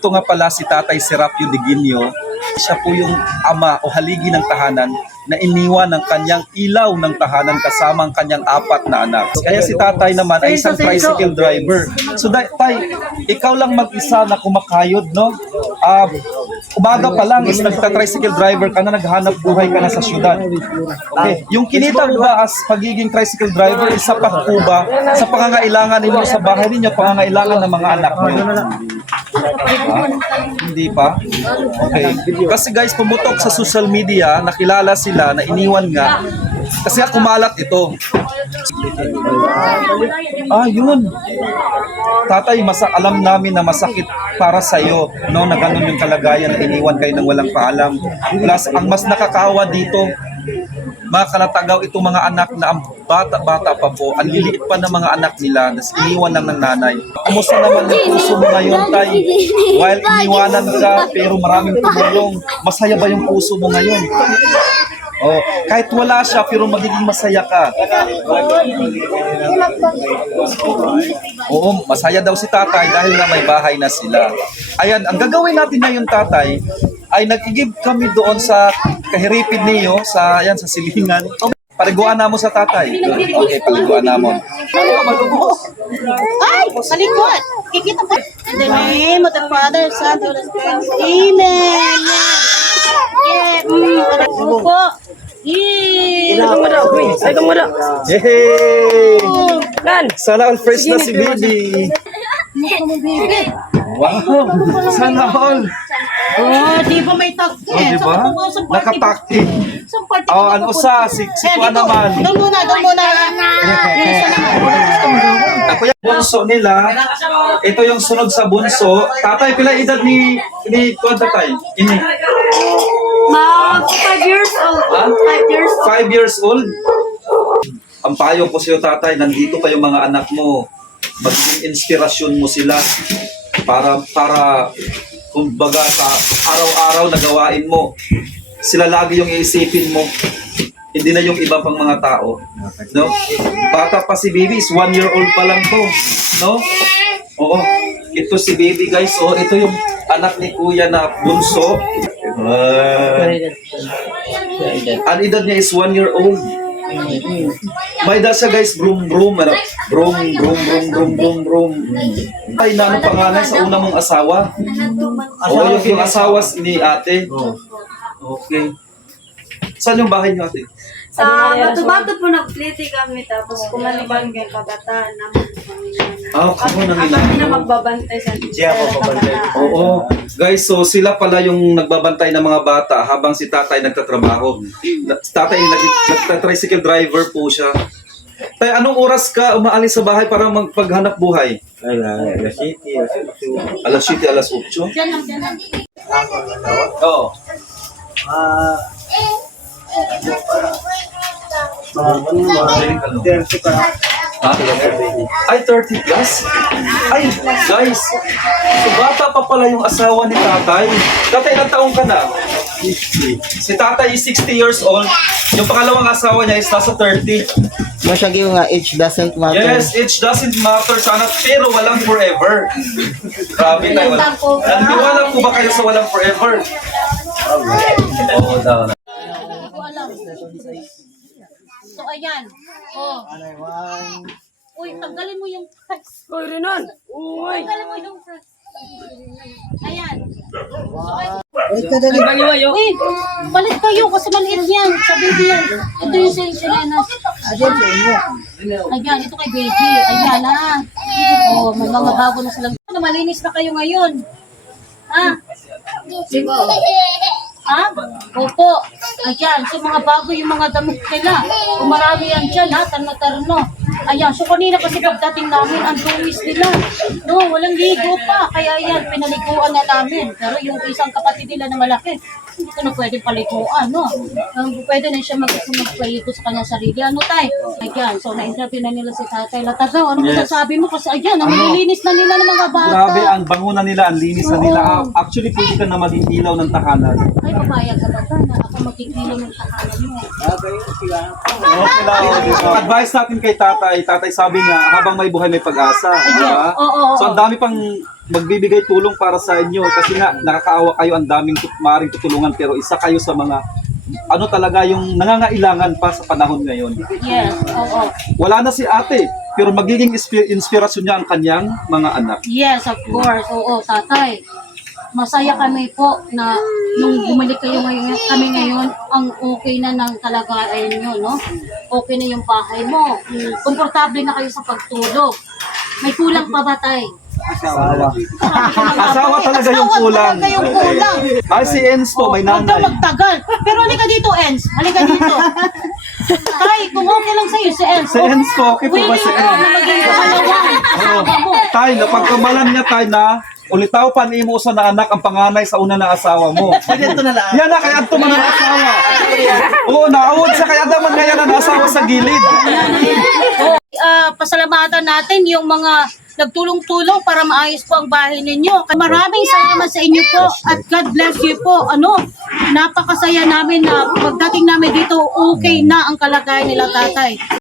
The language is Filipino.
Ito nga pala si Tatay Serapio Diginio. Siya po yung ama o haligi ng tahanan na iniwan ng kanyang ilaw ng tahanan kasama ang kanyang apat na anak. Kaya si tatay naman ay isang tricycle driver. So tay, ikaw lang mag-isa na kumakayod, no? Ah, umaga pa lang is nagta-tricycle driver ka na, naghanap buhay ka na sa syudad. Okay, yung kinita mo ba as pagiging tricycle driver, isa pa po ba sa pangangailangan ninyo sa bahay ninyo, pangangailangan ng mga anak niyo? Hindi pa? Okay. Kasi guys, pumutok sa social media, nakilala sila na iniwan nga. Kasi nga kumalat ito. Ah, yun. Tatay, masa alam namin na masakit para sa iyo, no, na ganun yung kalagayan na iniwan kayo ng walang paalam. Plus, ang mas nakakawa dito, mga kalatagaw itong mga anak na ang bata-bata pa po, ang liliit pa ng mga anak nila, nas iniwan lang ng nanay. Kumusta naman yung puso mo ngayon, tay? While iniwanan ka, pero maraming tumulong, masaya ba yung puso mo ngayon? Oh, kahit wala siya pero magiging masaya ka. Oo, masaya daw si tatay dahil na may bahay na sila. Ayan, ang gagawin natin ngayon tatay ay nagigib kami doon sa kahiripid niyo sa ayan sa silingan. Paliguan na mo sa tatay. Okay, paliguan na mo. Ay! Malikot! Kikita pa. In the name of the Father, Son, and Holy Spirit. Amen! Yay! Ay, kamu na. Yay! Kan? Sana all fresh na si baby. Wow! Sana all. Oh, di ba may tag? Oh, di ba? Nakatakti. Oh, ano sa si, si Kuya naman. Doon muna, doon muna. Ako yung bunso nila. Ito yung sunod sa bunso. Tatay, pila edad ni ni Kuya tatay? Ini. Mag 5 years old. Ha? 5 years old. Five years old. Ang payo ko sa'yo, tatay, nandito pa yung mga anak mo. Magiging inspirasyon mo sila para para kumbaga sa araw-araw na gawain mo. Sila lagi yung iisipin mo. Hindi na yung iba pang mga tao. No? Bata pa si baby, is one year old pa lang to. No? Oo. Ito si baby guys. Oh, ito yung anak ni kuya na bunso. Ah. Ang edad niya is one year old. May da siya guys, brum brum, ano, brum brum brum brum brum brum. Ay, na ano pangalan sa una mong asawa? Oo, yung, yung asawa ni ate. Okay. Saan yung bahay niyo ate? Sa bato-bato po nag-pliti kami tapos kumaliban kay kabataan naman. Ah, kamo nang Ang kami na magbabantay sa Siya po pabantay. Oo. Guys, so sila pala yung nagbabantay ng mga bata habang si tatay nagtatrabaho. Na- Tatay, nag- nagta-tricycle driver po siya. Tay, anong oras ka umaalis sa bahay para magpaghanap buhay? Ala, alas city, alas ito. Alas 7, alas 8? Diyan lang, diyan lang. Oo. Ah, mga ano, mga terso ka. Ha? Ay, 30 plus? Ay, guys. So, bata pa pala yung asawa ni tatay. Tatay, ilang taong ka na? 50. Si tatay is 60 years old. Yung pangalawang asawa niya is nasa 30. Masyagi nga age doesn't matter. Yes, age doesn't matter sana, pero walang forever. Grabe tayo. Walang, Naniniwala po ba kayo sa walang forever? Oo daw. Hindi ko alam. So, ayan. Oh. Uy, tanggalin mo yung price. Uy, Renan. Uy. Tanggalin mo yung price. Ayan. Ang baliwa yo. Uy, balik kayo kasi maliit yan. Sa baby yan. Ito yung si Sirena. Ayan, ito kay baby. Ayan na. Oh, may mga bago na silang. Ano, malinis na kayo ngayon. Ha? Ha? Opo. Ayan, so mga bago yung mga damit nila. Kung marami yan dyan, ha? Tarno-tarno. Ayan, so kanina kasi pagdating namin, ang dumis nila. No, walang ligo pa. Kaya yan, pinaliguan na namin. Pero yung isang kapatid nila na malaki, hindi ko na pwede paliguan, no? Um, pwede na siya mag magpaligo sa kanyang sarili. Ano, tay? Ayan, so na-interview na nila si Tatay Latagaw. Ano Yes. masasabi mo? Kasi ayan, ang nililinis na nila ng mga bata. Grabe, ang bango na nila, ang linis na nila. Actually, pwede ka na maging ilaw ng tahanan. Ay, papayag ka ba na ako magkikilo ng tahanan mo? Okay lang. Advice natin kay tatay. Tatay sabi niya, habang may buhay may pag-asa. Di ba? Oo, oo, So, ang dami pang magbibigay tulong para sa inyo kasi nga nakakaawa kayo ang daming tut- maaaring tutulungan pero isa kayo sa mga ano talaga yung nangangailangan pa sa panahon ngayon. Yes, oo. Wala na si ate pero magiging inspi- inspirasyon niya ang kanyang mga anak. Yes, of course. Oo, tatay. Masaya kami po na nung bumalik kayo ngayon, kami ngayon, ang okay na ng kalagayan nyo, no? Okay na yung bahay mo. Komportable na kayo sa pagtulog. May kulang pa ba, tay? Asawa. Asawa talaga yung kulang. Asawa talaga yung kulang. Ay si Enz po, may Huwag ka nanay. magtagal. Pero halika dito, Ens. Halika dito. Tay, kung okay lang sa'yo, si Ens. Si Enz po, okay po ba si Willing ka Enz? na maging mo. Tay, napagkamalan niya tay na ulitaw pa ni mo sa na anak ang panganay sa una na asawa mo. Ito na lang. Yan na kaya ito man ang asawa. Oo, naawod sa kaya naman ngayon ang asawa sa gilid. Ah, pasalamatan natin yung mga nagtulong-tulong para maayos po ang bahay ninyo. Maraming salamat sa inyo po at God bless you po. Ano, napakasaya namin na pagdating namin dito, okay na ang kalagayan nila tatay.